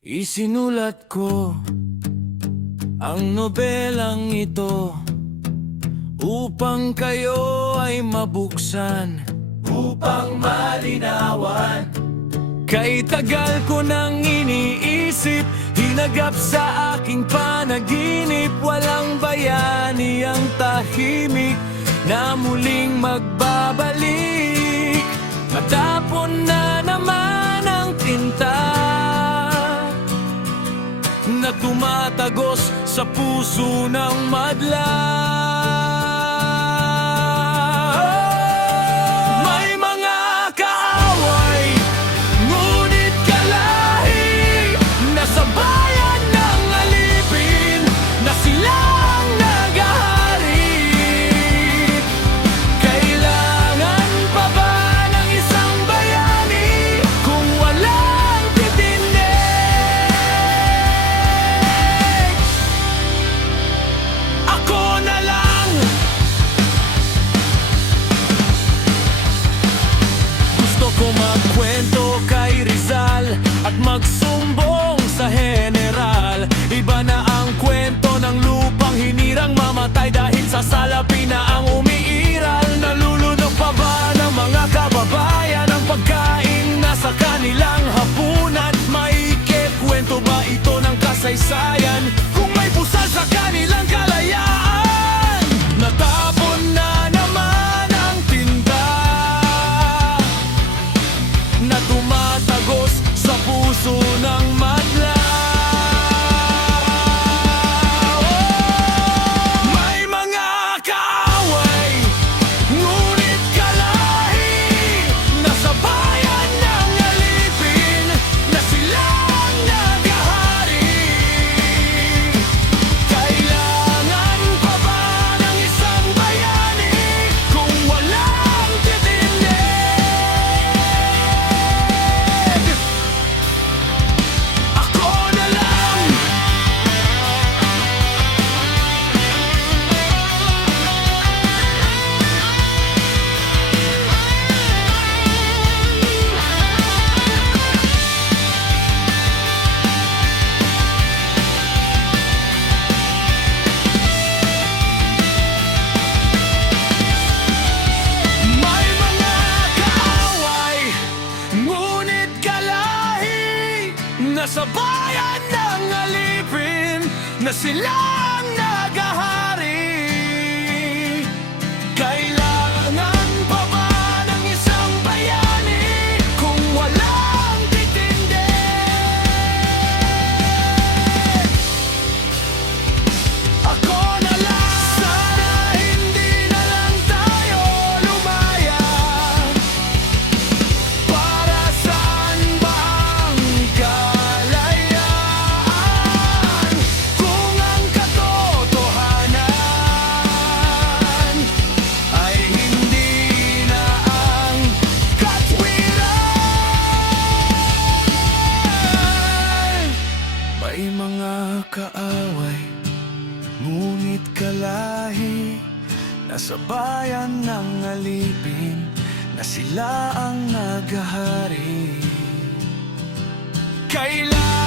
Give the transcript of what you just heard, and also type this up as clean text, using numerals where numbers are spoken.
Isinulat ko ang nobelang ito upang kayo ay mabuksan, upang malinawan. Kay tagal ko nang iniisip, hinagap sa aking panaginip. Walang bayani ang tahimik na muling magbabalik. Matapon na naman ang tinta na tumatagos sa puso ng madla. May mga kaaway, ngunit kalahi, nasa bayan ng alipin na silang naghahari. Kailangan pa ba ng isang bayani kung walang titindig? Ako na lang. Gusto ko magkwento kay Rizal at magsumbong sa general. Iba na ang kwento ng lupang hinirang, mamatay dahil sa salapi na ang umiiral. Nalulunok pa ba ng mga kababayan ang pagkain na sa kanilang hapunan? Maikit kwento ba ito ng kasaysayan kung may pusal sa kanilang kalayaan? Natapon na naman ang tinta na tumatagos sa puso ng madla. May mga kaaway, ngunit kalahi, nasa bayan ng alipin na silang naghahari. Kailangan pa ba ng isang bayani kung walang titindig? Ako na lang. May mga kaaway, ngunit kalahi, nasa bayan ng alipin na silang naghahari. Kailangan pa ba ng isang bayani kung walang titindig? Ako na lang. Sana hindi na lang tayo lumaya. Para saan ba ang kalayaan kung ang katotohanan ay hindi na ang katwiran? May mga kaaway, ngunit kalahi, nasa bayan ng alipin na sila ang naghahari. Kailangan